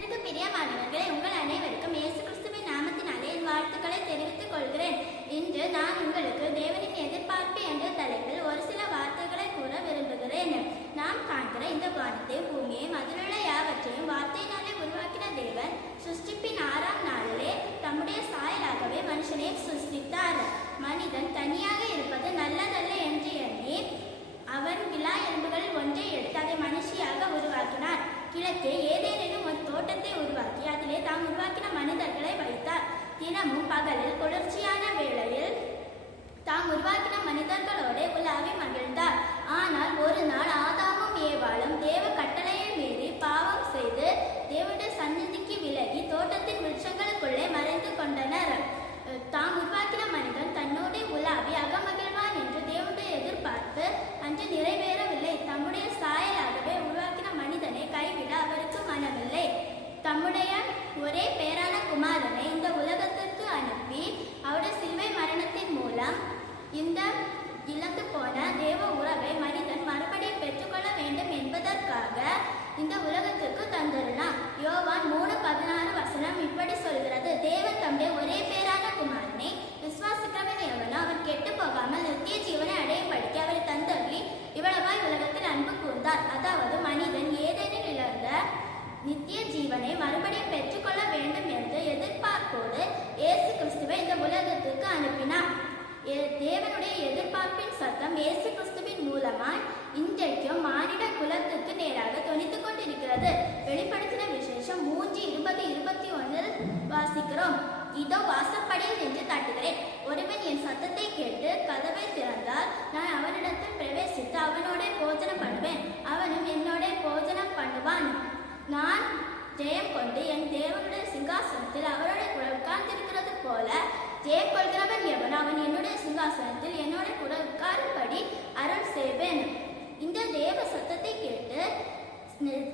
பிரியமானவர்களே, உங்கள் அனைவருக்கும் இயேசு கிறிஸ்துவின் நாமத்தினாலே என் வாழ்த்துக்களை தெரிவித்துக் கொள்கிறேன். இன்று நான் உங்களுக்கு தேவனின் எதிர்பார்ப்பு என்ற தலைப்பில் ஒரு சில வார்த்தைகளை கூற விரும்புகிறேன். நாம் காண்கிற இந்த வானத்தை, பூமியை, அதிலுள்ள யாவற்றையும் வார்த்தையினாலே உருவாக்கின தேவன் சிருஷ்டிப்பின் 6ஆம் நாளிலே தம்முடைய சாயலாகவே மனுஷனை சிருஷ்டித்தார். மனிதன் தனியாக இருப்பது நல்லதல்ல என்று எண்ணி அவன் விலா எலும்புகளில் ஒன்றை எடுத்து அதை மனுஷியாக உருவாக்கினார். கிழக்கே ஏதேனும் ஒரு தோட்டத்தை உருவாக்கி அதிலே தாம் உருவாக்கின மனிதர்களை வைத்தார். தினமும் பகலில் குளிர்ச்சியான வேளையில் தாம் உருவாக்கின மனிதர்களோடு உலாவி மகிழ்ந்தார். ஆனால் ஒரு நாள் ஆதாமும் ஏவாளும் தேவ கட்டளையை மீறி பாவம் செய்து தேவனுடைய சந்நிதிக்கு விலகி தோட்டத்தின் விருட்சங்களுக்குள்ளே மறைந்து கொண்டனர். தாம் உருவாக்கின மனிதன் தன்னோடு உலாவி அகமகிழ்வான் என்று தேவனுடைய எதிர்பார்ப்பு அன்று நிறைவேறவில்லை. தம்முடைய சாயலாகவே உருவாக்கின மனிதனை கைவிட அவருக்கு மனமில்லை. தம்முடைய ஒரே பேரான குமாரனை இந்த உலகத்திற்கு அனுப்பி அவருடைய சிலுவை மரணத்தின் மூலம் இந்த இழந்து போன தேவ உறவை மனிதன் மறுபடியும் பெற்றுக்கொள்ள வேண்டும் என்பதற்காக இந்த உலகத்திற்கு தந்துள்ளார். யோவான் 3:16 இப்படி சொல்கிறது: தேவன் தம்முடைய ஒரே பேரான குமாரனை விசுவாசிக்கிறவன் எவனோ அவன் கெட்டு போகாமல் நித்திய ஜீவனை அடையும்படிக்கு அவரை தந்தருளி இவ்வளவாய் உலகத்தில் அன்பு கூர்ந்தார். அதாவது மனிதன் ஏதேனும் இழந்த நித்திய ஜீவனை மறுபடியும் பெற்றுக்கொள்ள வேண்டும் என்ற எதிர்பார்ப்போடு இயேசு கிறிஸ்துவை இந்த உலகத்திற்கு அனுப்பினார். தேவனுடைய எதிர்பார்ப்பின் சத்தம் இயேசு கிறிஸ்துவின் மூலமாய் இன்றைக்கும் மானிட குலத்துக்கு நேராக தொனித்துக் கொண்டிருக்கிறது. வெளிப்படுத்தின விசேஷம் 3:20-21 வாசிக்கிறோம்: இதோ வாசற்படியில் நின்று தட்டுகிறேன். ஒருவன் என் சத்தத்தை கேட்டு கதவை திறந்தால் நான் அவனிடத்தில் பிரவேசித்து அவனோட போஜனம் பண்ணுவேன், அவனும் என்னோட போஜனம் பண்ணுவான். நான் ஜெயம் கொண்டு என் தேவனுடைய சிங்காசனத்தில் அவரோட கூட உட்கார்ந்திருக்கிறது போல ஜெயம் கொள்கிறவன் எவன் அவன் என்னுடைய சிங்காசனத்தில் என்னோட கூட உட்காரும்படி அருள் செய்வேன். இந்த தேவ சத்தத்தை கேட்டு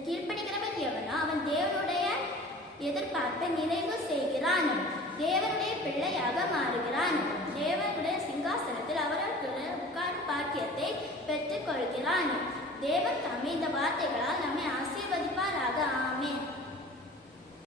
கீழ்ப்படிக்கிறவன் எவனோ அவன் தேவனுடைய எதிர்பார்ப்பை நிறைவு செய்கிறான், தேவனுடைய பிள்ளையாக மாறுகிறான், தேவனுடைய சிங்காசனத்தில் அவர்களுடைய உட்காரும் பாக்கியத்தை பெற்றுக் கொள்கிறான். தேவன் தாமே இந்த வார்த்தைகளால் நம்மை ஆசீர்வதிப்பாராக. ஆமென்.